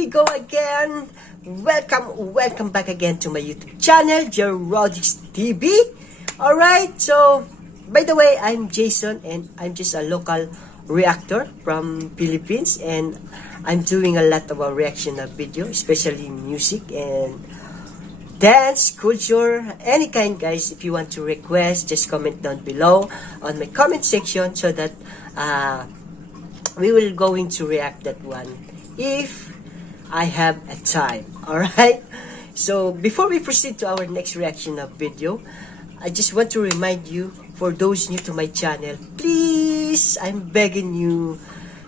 we go again. Welcome back again to my YouTube channel, Jerodics TV. Alright, so by the way, I'm Jason and I'm just a local reactor from Philippines, and I'm doing a lot of reaction of video, especially music and dance, culture, any kind, guys. If you want to request, just comment down below on my comment section so that we will going to react that one if I have a time. Alright, so before we proceed to our next reaction of video, I just want to remind you, for those new to my channel, please, I'm begging you,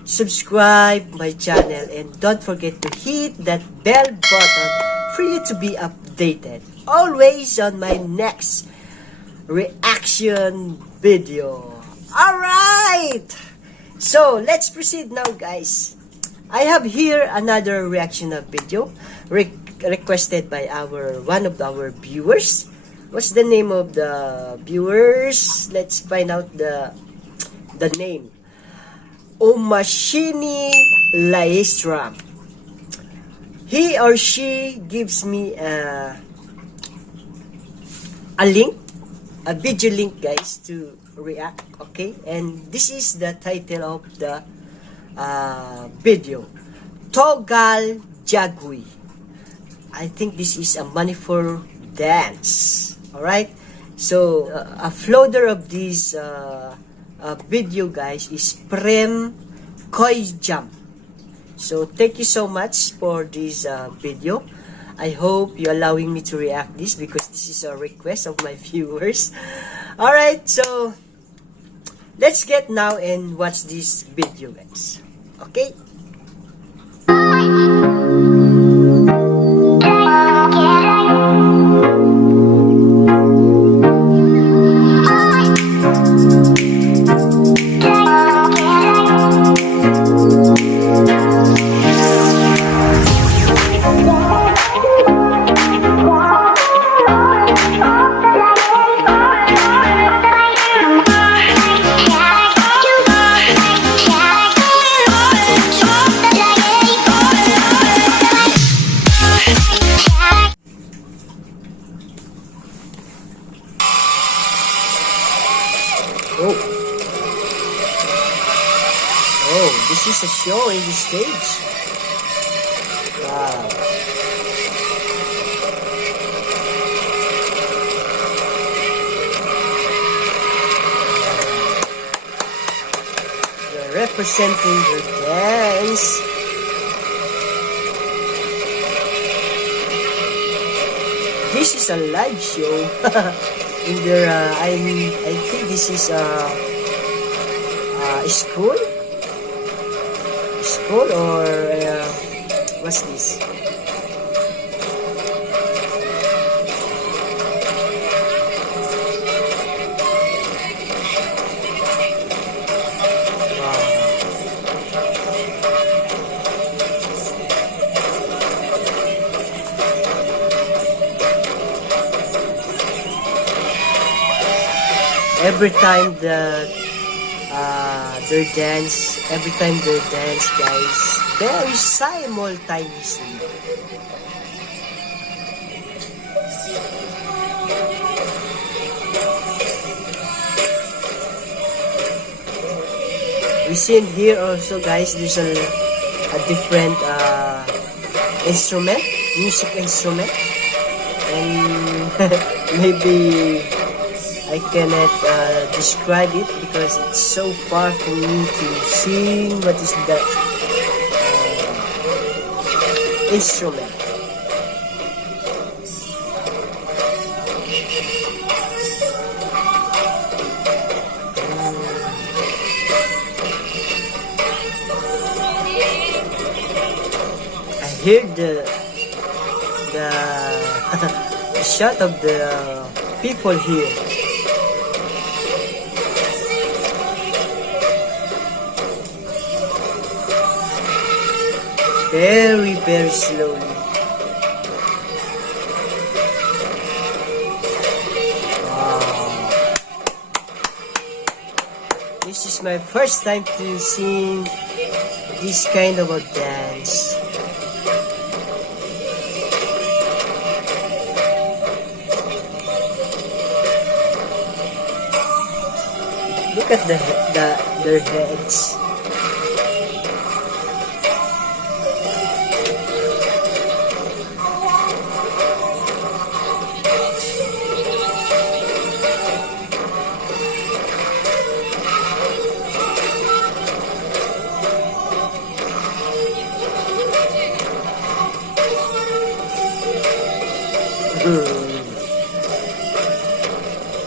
subscribe my channel and don't forget to hit that bell button for you to be updated always on my next reaction video. Alright, so let's proceed now, guys. I have here another reaction of video requested by one of our viewers. What's the name of the viewers? Let's find out the name. Omashini Laistra. He or she gives me a link, a video link, guys, to react. Okay, and this is the title of the video, Thougal Jagoi. I think this is a Manipur dance. Alright, so a floater of this video, guys, is Prem Koijam. So thank you so much for this video. I hope you're allowing me to react this because this is a request of my viewers. Alright, so let's get now and watch this video, guys. Okay? Oh, this is a show in the stage. Wow. They're representing their dance. This is a live show. In their, I think this is a school or what's this? Every time their dance, guys, very simultaneously. We see here also, guys, there's a different music instrument, and maybe I cannot describe it because it's so far for me to sing what is the instrument. I hear the shot of the people here. Very, very slowly. Wow. This is my first time to see this kind of a dance. Look at their heads.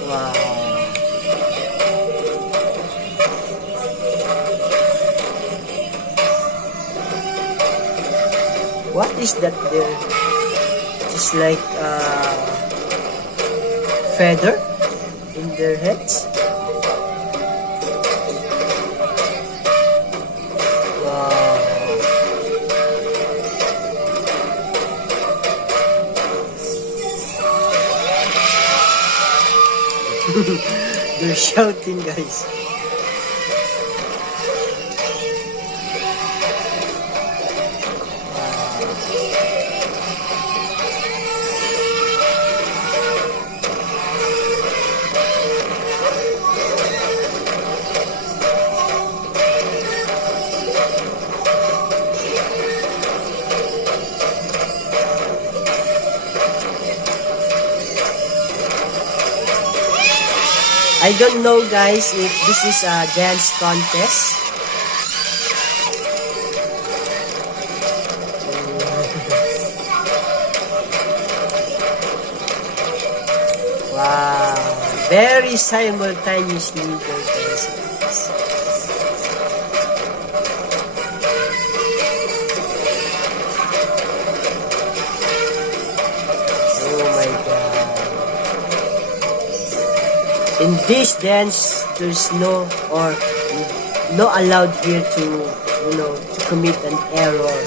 Wow. What is that there? Just like feather in their heads. Wow. They're shouting, guys. I don't know, guys, if this is a dance contest. Wow, very simultaneously they're dancing. Oh my God. In this dance, there's no allowed here to, to commit an error.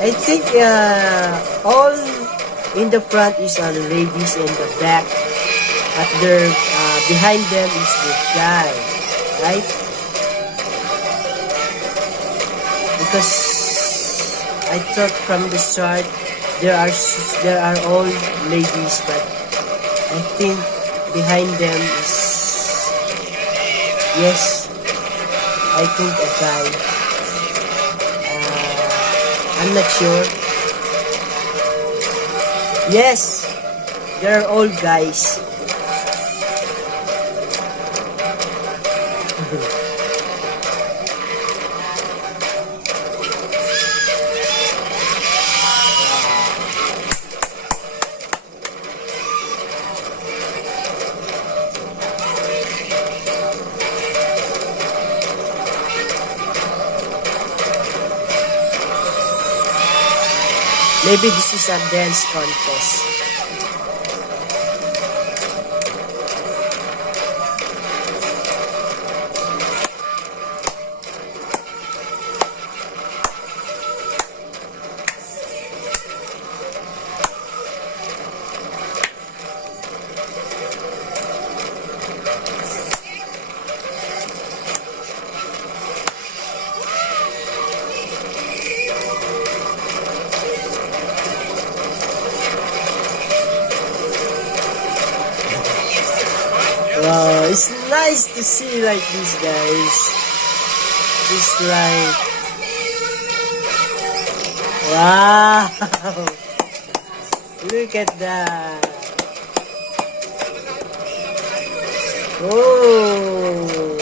I think all in the front is ladies, and the back at their behind them is the guy, right? Because I thought from the start there are all ladies, but I think behind them is, yes, I think a guy. I'm not sure. Yes, they're all guys. Maybe this is a dance contest. Wow, it's nice to see like these guys. Just like, wow, look at that. Oh.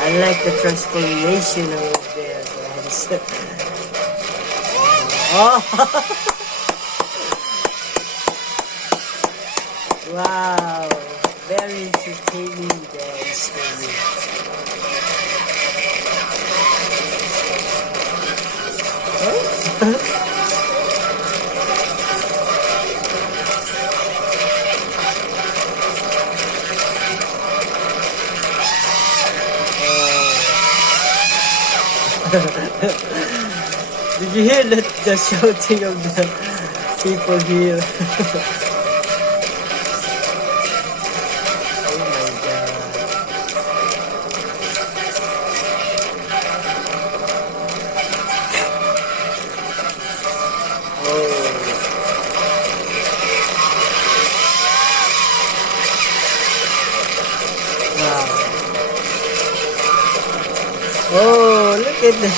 I like the transformation over there, guys. Oh. Wow, very entertaining dance for me. Oh. Did you hear that, the shouting of the people here? Oh my God. Oh, look at that.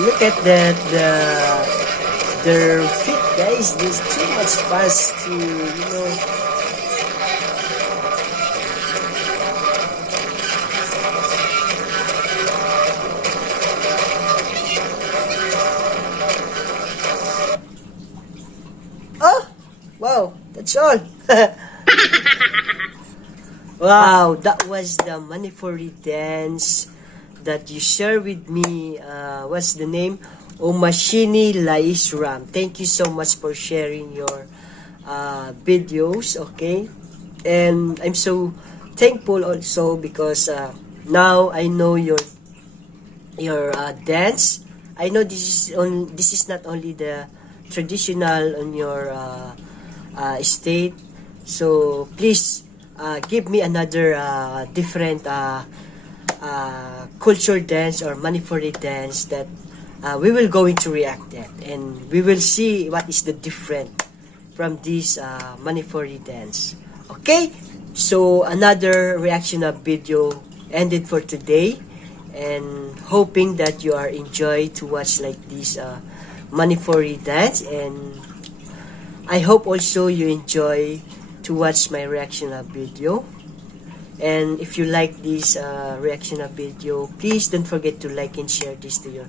Look at that, their feet, guys. There's too much fast to, Oh, wow, that's all. Wow, that was the Manipuri dance that you share with me. What's the name? Omashini Laisram. Thank you so much for sharing your videos, okay? And I'm so thankful also because now I know your dance. I know this is not only the traditional on your state. So please give me another different culture dance or Manipuri dance that we will going to react at, and we will see what is the different from this Manipuri dance. Okay, so another reaction of video ended for today, and hoping that you are enjoy to watch like this Manipuri dance, and I hope also you enjoy to watch my reaction of video. And if you like this reaction of video, please don't forget to like and share this to your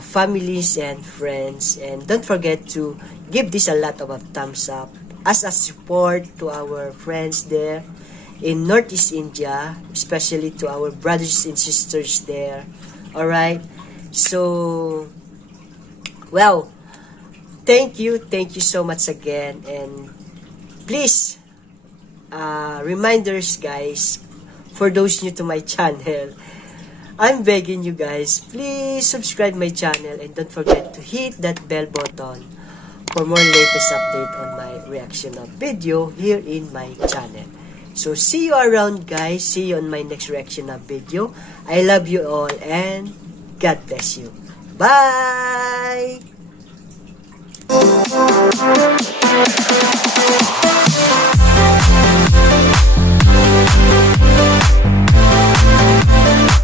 families and friends, and don't forget to give this a lot of a thumbs up as a support to our friends there in Northeast India, especially to our brothers and sisters there. All right, so well, thank you so much again, and please reminders, guys, for those new to my channel, I'm begging you guys, please subscribe my channel and don't forget to hit that bell button for more latest update on my reaction of video here in my channel. So see you around, guys. See you on my next reaction of video. I love you all and God bless you. Bye!